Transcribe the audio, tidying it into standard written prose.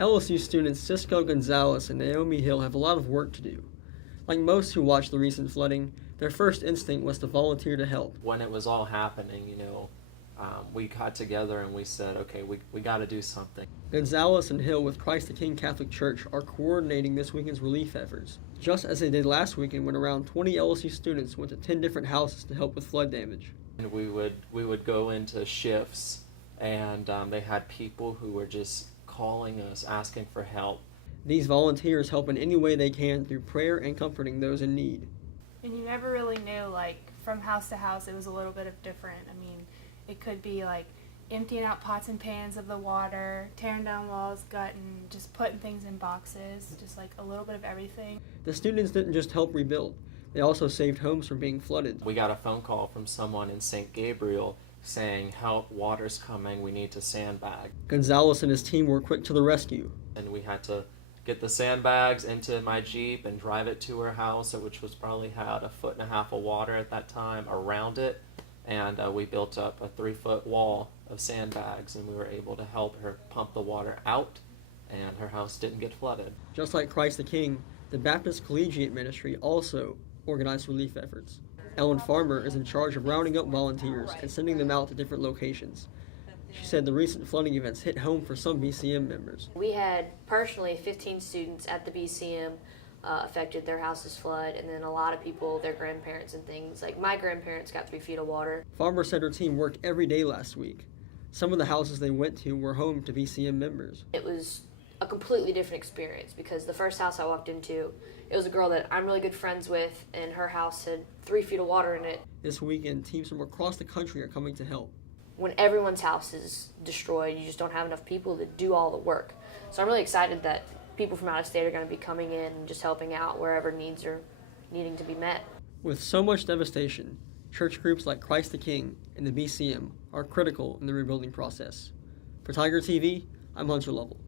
LSU students Cisco Gonzalez and Naomi Hill have a lot of work to do. Like most who watched the recent flooding, their first instinct was to volunteer to help. When it was all happening, we got together and we said, okay, we got to do something. Gonzalez and Hill with Christ the King Catholic Church are coordinating this weekend's relief efforts, just as they did last weekend when around 20 LSU students went to 10 different houses to help with flood damage. And we would go into shifts, and they had people who were just calling us, asking for help. These volunteers help in any way they can through prayer and comforting those in need. And you never really knew, from house to house, it was a little bit of different. I mean, it could be emptying out pots and pans of the water, tearing down walls, gutting, just putting things in boxes, just a little bit of everything. The students didn't just help rebuild, they also saved homes from being flooded. We got a phone call from someone in St. Gabriel saying, help, water's coming, we need to sandbag. Gonzalez and his team were quick to the rescue. And we had to get the sandbags into my Jeep and drive it to her house, which was probably had 1.5 feet of water at that time around it. And we built up a 3-foot wall of sandbags, and we were able to help her pump the water out, and her house didn't get flooded. Just like Christ the King, the Baptist Collegiate Ministry also organized relief efforts. Ellen Farmer is in charge of rounding up volunteers and sending them out to different locations. She said the recent flooding events hit home for some BCM members. We had personally 15 students at the BCM affected, their houses flood, and then a lot of people, their grandparents and things. My grandparents got 3 feet of water. Farmer said her team worked every day last week. Some of the houses they went to were home to BCM members. It was a completely different experience because the first house I walked into, it was a girl that I'm really good friends with, and her house had 3 feet of water in it. This weekend, teams from across the country are coming to help. When everyone's house is destroyed, you just don't have enough people to do all the work. So I'm really excited that people from out of state are going to be coming in and just helping out wherever needs are needing to be met. With so much devastation, church groups like Christ the King and the BCM are critical in the rebuilding process. For Tiger TV, I'm Hunter Lovell.